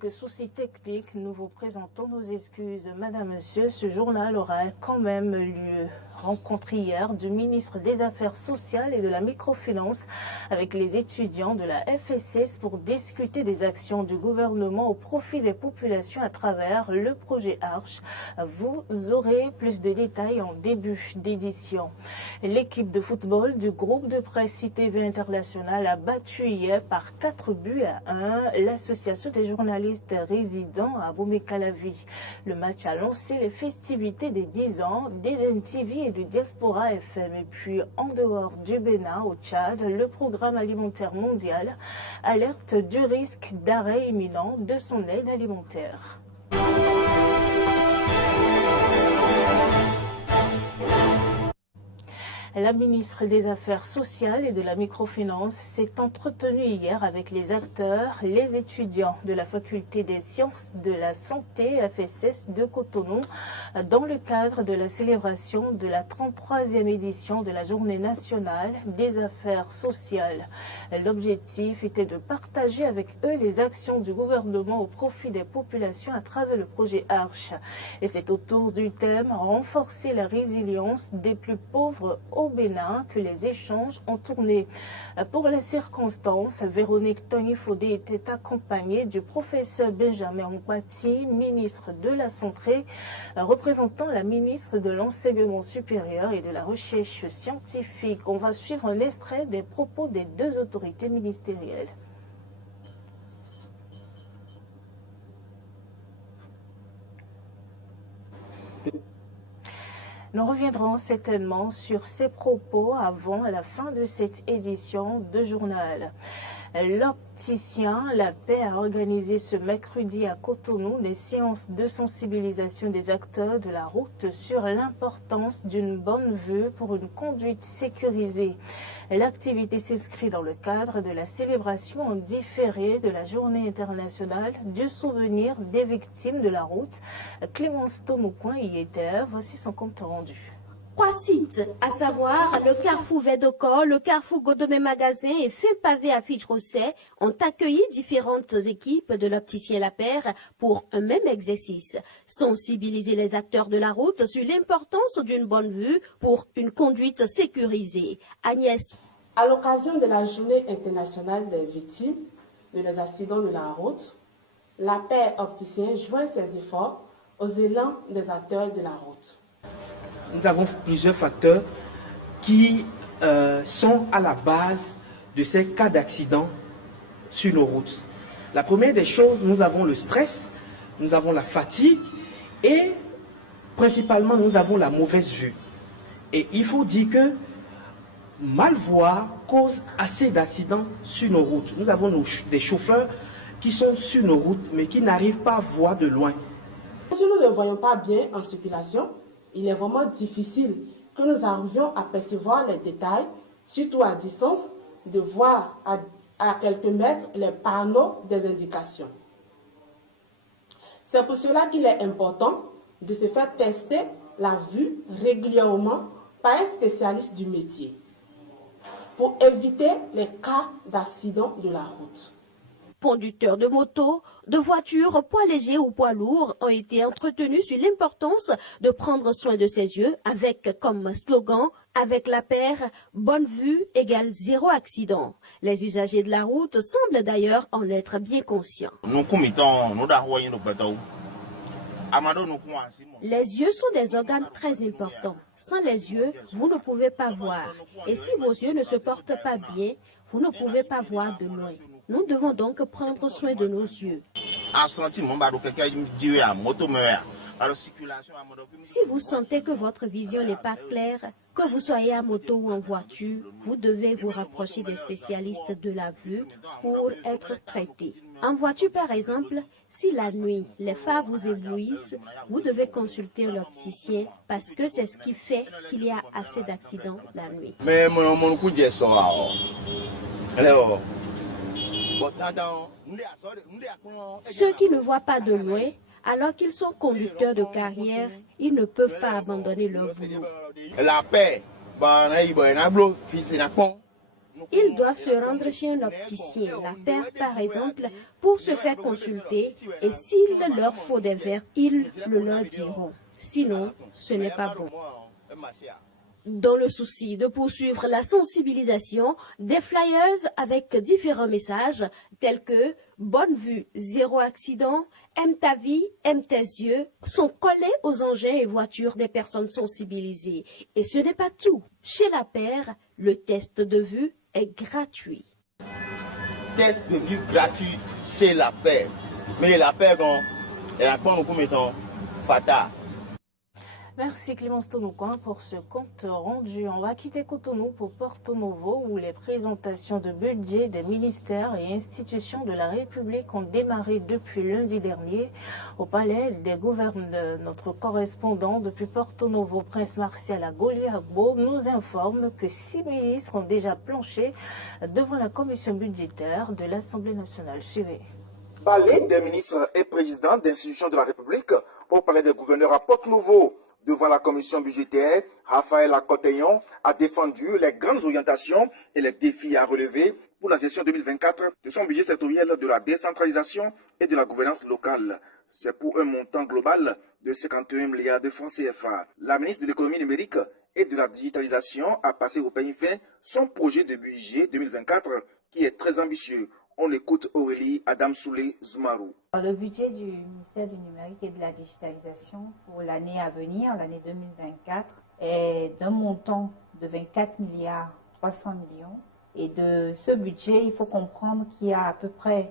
quelques soucis techniques, nous vous présentons nos excuses. Madame, Monsieur, ce journal aura quand même lieu. Rencontre hier du ministre des Affaires sociales et de la microfinance avec les étudiants de la FSS pour discuter des actions du gouvernement au profit des populations à travers le projet Arche. Vous aurez plus de détails en début d'édition. L'équipe de football du groupe de presse ITV International a battu hier par 4-1 l'association des journalistes résidents à Boumé-Calavi. Le match a lancé les festivités des 10 ans d'Eden TV et du Diaspora FM. Et puis, en dehors du Bénin, au Tchad, le programme alimentaire mondial alerte du risque d'arrêt imminent de son aide alimentaire. La ministre des Affaires sociales et de la microfinance s'est entretenue hier avec les acteurs, les étudiants de la faculté des sciences de la santé FSS de Cotonou dans le cadre de la célébration de la 33e édition de la Journée nationale des affaires sociales. L'objectif était de partager avec eux les actions du gouvernement au profit des populations à travers le projet Arche. Et c'est autour du thème « Renforcer la résilience des plus pauvres au Bénin » que les échanges ont tourné. Pour les circonstances, Véronique Tony-Fodé était accompagnée du professeur Benjamin Mpati, ministre de la Santé, représentant la ministre de l'Enseignement supérieur et de la Recherche scientifique. On va suivre un extrait des propos des deux autorités ministérielles. Nous reviendrons certainement sur ces propos avant la fin de cette édition de journal. L'opticien La Paix a organisé ce mercredi à Cotonou des séances de sensibilisation des acteurs de la route sur l'importance d'une bonne vue pour une conduite sécurisée. L'activité s'inscrit dans le cadre de la célébration en différé de la Journée internationale du souvenir des victimes de la route. Clémence Tomoucoin y était. Voici son compte rendu. 3 sites, à savoir le carrefour Védocor, le carrefour Godomé Magasin et Fin-Pavé à Fiche-Rosset, ont accueilli différentes équipes de l'opticien Lapère pour un même exercice. Sensibiliser les acteurs de la route sur l'importance d'une bonne vue pour une conduite sécurisée. Agnès. À l'occasion de la Journée internationale des victimes des accidents de la route, Lapère opticien joint ses efforts aux élans des acteurs de la route. Nous avons plusieurs facteurs qui sont à la base de ces cas d'accident sur nos routes. La première des choses, nous avons le stress, nous avons la fatigue et principalement nous avons la mauvaise vue. Et il faut dire que mal voir cause assez d'accidents sur nos routes. Nous avons des chauffeurs qui sont sur nos routes mais qui n'arrivent pas à voir de loin. Si nous ne voyons pas bien en circulation, il est vraiment difficile que nous arrivions à percevoir les détails, surtout à distance, de voir à quelques mètres les panneaux des indications. C'est pour cela qu'il est important de se faire tester la vue régulièrement par un spécialiste du métier pour éviter les cas d'accident de la route. Conducteurs de moto, de voitures, poids légers ou poids lourds ont été entretenus sur l'importance de prendre soin de ses yeux avec comme slogan « Avec la paire, bonne vue égale 0 accident ». Les usagers de la route semblent d'ailleurs en être bien conscients. Les yeux sont des organes très importants. Sans les yeux, vous ne pouvez pas voir. Et si vos yeux ne se portent pas bien, vous ne pouvez pas voir de loin. Nous devons donc prendre soin de nos yeux. Si vous sentez que votre vision n'est pas claire, que vous soyez à moto ou en voiture, vous devez vous rapprocher des spécialistes de la vue pour être traité. En voiture, par exemple, si la nuit, les phares vous éblouissent, vous devez consulter l'opticien parce que c'est ce qui fait qu'il y a assez d'accidents la nuit. Ceux qui ne voient pas de loin, alors qu'ils sont conducteurs de carrière, ils ne peuvent pas abandonner leur boulot. Ils doivent se rendre chez un opticien, la paire par exemple, pour se faire consulter et s'il leur faut des verres, ils le leur diront. Sinon, ce n'est pas bon. Dans le souci de poursuivre la sensibilisation, des flyers avec différents messages tels que « Bonne vue, zéro accident »,« Aime ta vie, aime tes yeux » sont collés aux engins et voitures des personnes sensibilisées. Et ce n'est pas tout. Chez la paire, le test de vue est gratuit. Test de vue gratuit chez la paire. Mais la paire, elle apprend comme étant Fata. Merci Clémence Tonoucoin pour ce compte rendu. On va quitter Cotonou pour Porto Novo où les présentations de budget des ministères et institutions de la République ont démarré depuis lundi dernier au palais des gouverneurs. Notre correspondant depuis Porto Novo, Prince Martial Agoliagbo, nous informe que 6 ministres ont déjà planché devant la commission budgétaire de l'Assemblée nationale. Suivez. Balai des ministres et présidents d'institutions de la République au palais des gouverneurs à Porto Novo. Devant la commission budgétaire, Raphaël Akoteyon a défendu les grandes orientations et les défis à relever pour la gestion 2024 de son budget sectoriel de la décentralisation et de la gouvernance locale. C'est pour un montant global de 51 milliards de francs CFA. La ministre de l'économie numérique et de la digitalisation a passé au peigne fin son projet de budget 2024 qui est très ambitieux. On écoute Aurélie Adam Soulé Zoumarou. Le budget du ministère du numérique et de la digitalisation pour l'année à venir, l'année 2024, est d'un montant de 24 milliards 300 millions. Et de ce budget, il faut comprendre qu'il y a à peu près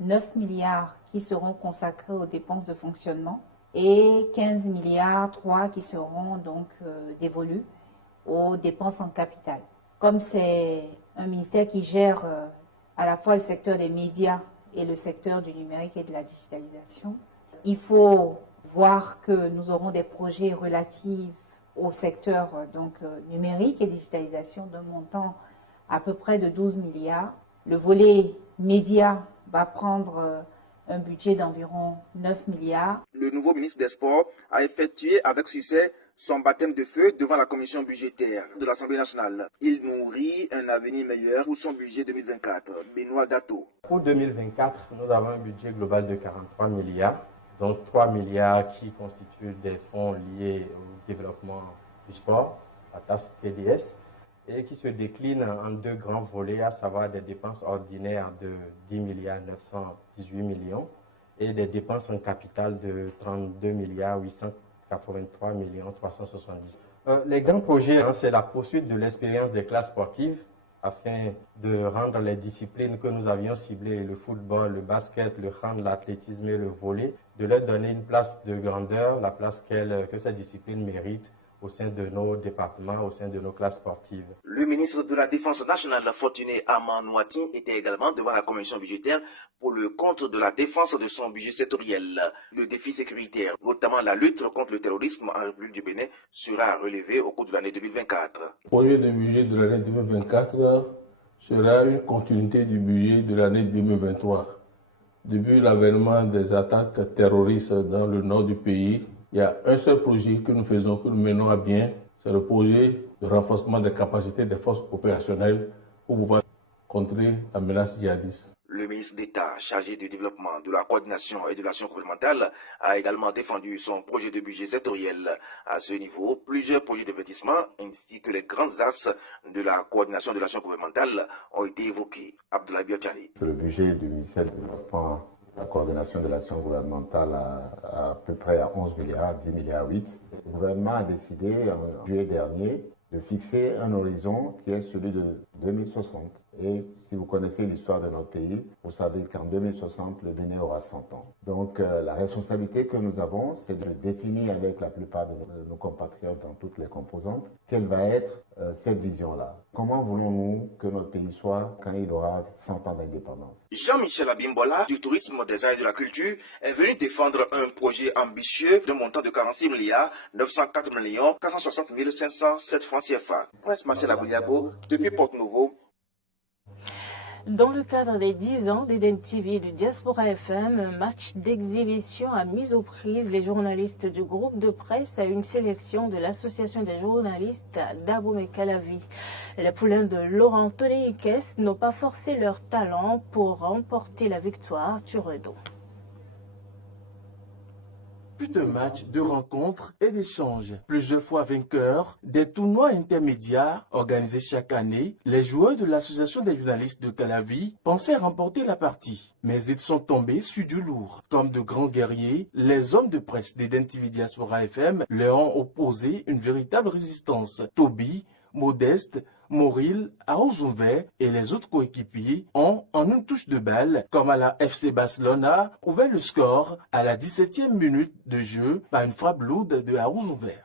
9 milliards qui seront consacrés aux dépenses de fonctionnement et 15 milliards 3 qui seront donc dévolus aux dépenses en capital. Comme c'est un ministère qui gère à la fois le secteur des médias et le secteur du numérique et de la digitalisation, il faut voir que nous aurons des projets relatifs au secteur numérique et digitalisation d'un montant à peu près de 12 milliards. Le volet média va prendre un budget d'environ 9 milliards. Le nouveau ministre des Sports a effectué avec succès son baptême de feu devant la commission budgétaire de l'Assemblée nationale. Il nourrit un avenir meilleur pour son budget 2024. Benoît Dato. Pour 2024, nous avons un budget global de 43 milliards, dont 3 milliards qui constituent des fonds liés au développement du sport, la taxe TDS, et qui se déclinent en deux grands volets, à savoir des dépenses ordinaires de 10 milliards 918 millions et des dépenses en capital de 32 milliards 883 millions 370. Les grands projets, c'est la poursuite de l'expérience des classes sportives afin de rendre les disciplines que nous avions ciblées, le football, le basket, le hand, l'athlétisme et le volley, de leur donner une place de grandeur, la place que ces disciplines méritent au sein de nos départements, au sein de nos classes sportives. Le ministre de la Défense nationale, Fortuné Amanouati, était également devant la commission budgétaire pour le compte de la défense de son budget sectoriel. Le défi sécuritaire, notamment la lutte contre le terrorisme en République du Bénin, sera relevé au cours de l'année 2024. Le projet de budget de l'année 2024 sera une continuité du budget de l'année 2023. Depuis l'avènement des attaques terroristes dans le nord du pays, il y a un seul projet que nous faisons, que nous menons à bien, c'est le projet de renforcement des capacités des forces opérationnelles pour pouvoir contrer la menace djihadiste. Le ministre d'État chargé du développement, de la coordination et de l'action gouvernementale a également défendu son projet de budget sectoriel. À ce niveau, plusieurs projets d'investissement ainsi que les grands axes de la coordination de l'action gouvernementale ont été évoqués. Abdoulaye Biotchani. Le budget du ministère du développement, la coordination de l'action gouvernementale à peu près à 11 milliards, 10 milliards 8. Le gouvernement a décidé en juillet dernier de fixer un horizon qui est celui de 2060. Et si vous connaissez l'histoire de notre pays, vous savez qu'en 2060, le Bénin aura 100 ans. Donc la responsabilité que nous avons, c'est de définir avec la plupart de nos compatriotes dans toutes les composantes, quelle va être cette vision-là. Comment voulons-nous que notre pays soit quand il aura 100 ans d'indépendance? Jean-Michel Abimbola, du tourisme, des arts et de la culture, est venu défendre un projet ambitieux d'un montant de 46 milliards 904 millions 460 507 francs CFA. Prince Marcel Agouliabo, depuis Porto Novo. Dans le cadre des 10 ans d'Identv et du Diaspora FM, un match d'exhibition a mis aux prises les journalistes du groupe de presse à une sélection de l'Association des journalistes d'Abomey-Calavi. Les poulains de Laurent Toneiques n'ont pas forcé leur talent pour remporter la victoire Turedo. Plus un match de rencontres et d'échanges. Plusieurs fois vainqueurs des tournois intermédiaires organisés chaque année, les joueurs de l'Association des journalistes de Calavi pensaient remporter la partie. Mais ils sont tombés sur du lourd. Comme de grands guerriers, les hommes de presse d'Identv Diaspora FM leur ont opposé une véritable résistance. Toby, Modeste, Moril, Aouzouver et les autres coéquipiers ont, en une touche de balle, comme à la FC Barcelona, ouvert le score à la 17e minute de jeu par une frappe lourde de Aouzouver.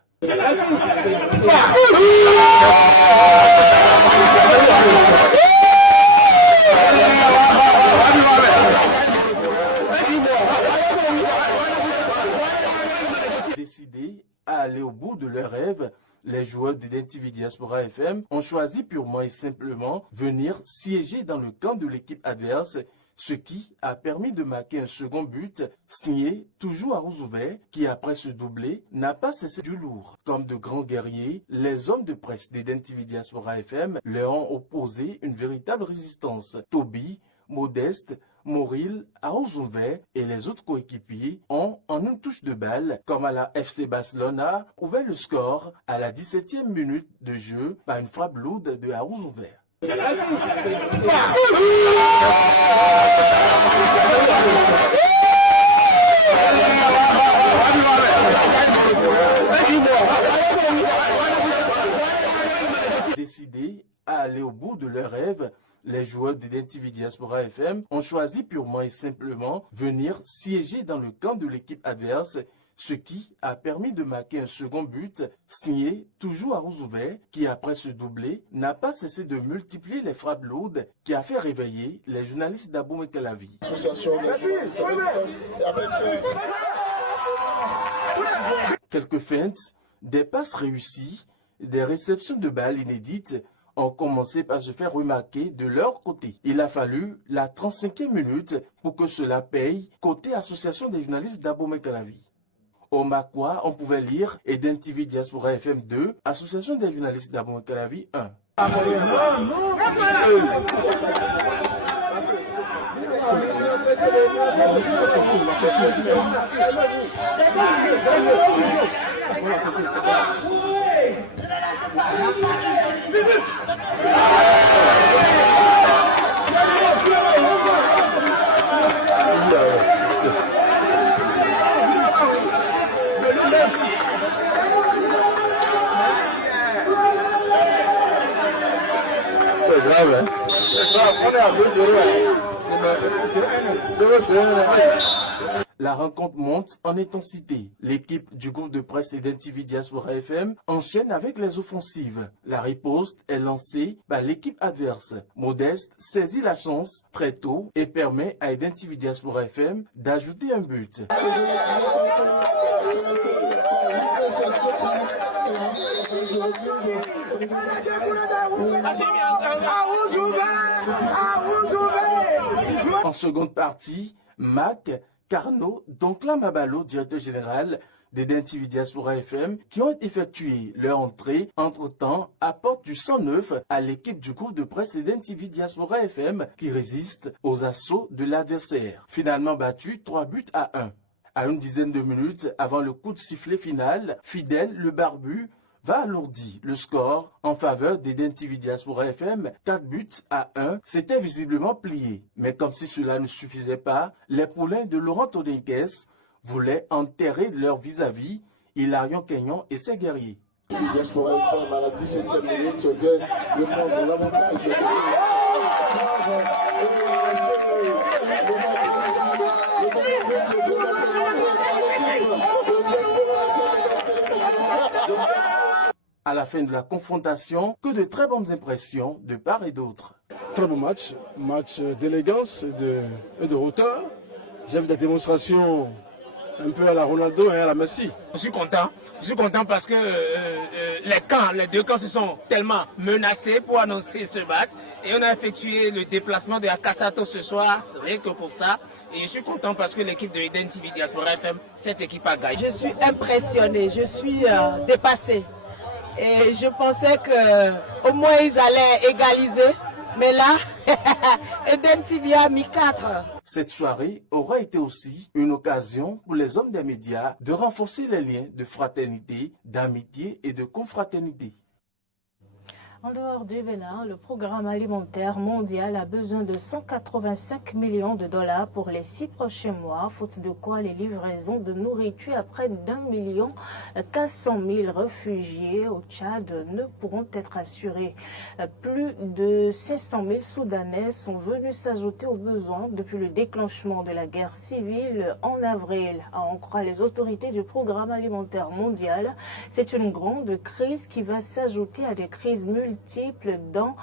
Décidés à aller au bout de leur rêve, les joueurs d'Identv Diaspora FM ont choisi purement et simplement venir siéger dans le camp de l'équipe adverse, ce qui a permis de marquer un second but signé toujours à Aouzouver, qui après ce doublé n'a pas cessé du lourd. Comme de grands guerriers, les hommes de presse d'Identv Diaspora FM leur ont opposé une véritable résistance. Toby, Modeste, Moril, Aouzouver et les autres coéquipiers ont, en une touche de balle, comme à la FC Barcelona, ouvert le score à la 17e minute de jeu par une frappe lourde de Aouzouver. Décidés à aller au bout de leur rêve, les joueurs d'Identv Diaspora FM ont choisi purement et simplement venir siéger dans le camp de l'équipe adverse, ce qui a permis de marquer un second but signé toujours à Aouzouver, qui après ce doublé n'a pas cessé de multiplier les frappes lourdes qui a fait réveiller les journalistes d'Abomey-Calavi. Quelques feintes, des passes réussies, des réceptions de balles inédites ont commencé par se faire remarquer de leur côté. Il a fallu la 35e minute pour que cela paye côté Association des journalistes d'Abomey-Calavi. Au Makwa, on pouvait lire Identv Diaspora FM 2, Association des journalistes d'Abomey-Calavi 1. La rencontre monte en intensité. L'équipe du groupe de presse Identv Diaspora FM enchaîne avec les offensives. La riposte est lancée par l'équipe adverse. Modeste saisit la chance très tôt et permet à Identv Diaspora FM d'ajouter un but. En seconde partie, Mac, Carnot, Doncla Mabalo, directeur général d'Identv Diaspora FM, qui ont effectué leur entrée entre-temps, apportent du sang neuf à l'équipe du groupe de presse Identv Diaspora FM qui résiste aux assauts de l'adversaire. Finalement battu 3-1. À une dizaine de minutes avant le coup de sifflet final, Fidèle, le barbu, va alourdir le score en faveur d'Identv Diaspora FM. 4-1, c'était visiblement plié. Mais comme si cela ne suffisait pas, les poulains de Laurent Toneiques voulaient enterrer leur vis-à-vis Hilarion Kenyon et ses guerriers. Diaspora FM à la 17e minute vient de prendre l'avantage. À la fin de la confrontation, que de très bonnes impressions de part et d'autre. Très bon match, match d'élégance et de hauteur. J'ai vu des démonstrations un peu à la Ronaldo et à la Messi. Je suis content parce que les deux camps se sont tellement menacés pour annoncer ce match. Et on a effectué le déplacement de Akasato ce soir, c'est vrai que pour ça. Et je suis content parce que l'équipe de Eden TV Diaspora FM, cette équipe a gagné. Je suis impressionnée, je suis dépassée. Et je pensais qu'au moins ils allaient égaliser. Mais là, Eden TV a mis 4. Cette soirée aura été aussi une occasion pour les hommes des médias de renforcer les liens de fraternité, d'amitié et de confraternité. En dehors du Bénin, le programme alimentaire mondial a besoin de 185 millions de dollars pour les 6 prochains mois, faute de quoi les livraisons de nourriture à près d'1,4 million réfugiés au Tchad ne pourront être assurées. Plus de 500 000 Soudanais sont venus s'ajouter aux besoins depuis le déclenchement de la guerre civile en avril. À en croire les autorités du programme alimentaire mondial, c'est une grande crise qui va s'ajouter à des crises multiples dans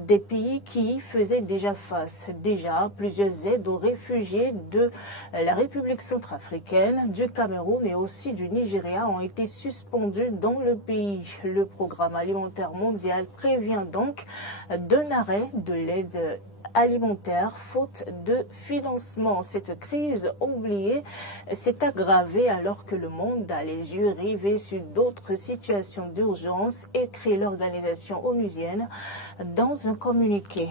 des pays qui y faisaient déjà face. Déjà, plusieurs aides aux réfugiés de la République centrafricaine, du Cameroun et aussi du Nigeria ont été suspendues dans le pays. Le programme alimentaire mondial prévient donc d'un arrêt de l'aide alimentaire faute de financement. Cette crise oubliée s'est aggravée alors que le monde a les yeux rivés sur d'autres situations d'urgence, écrit l'organisation onusienne dans un communiqué.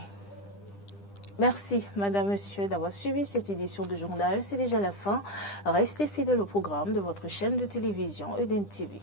Merci, madame, monsieur, d'avoir suivi cette édition de journal. C'est déjà la fin. Restez fidèles au programme de votre chaîne de télévision Eden TV.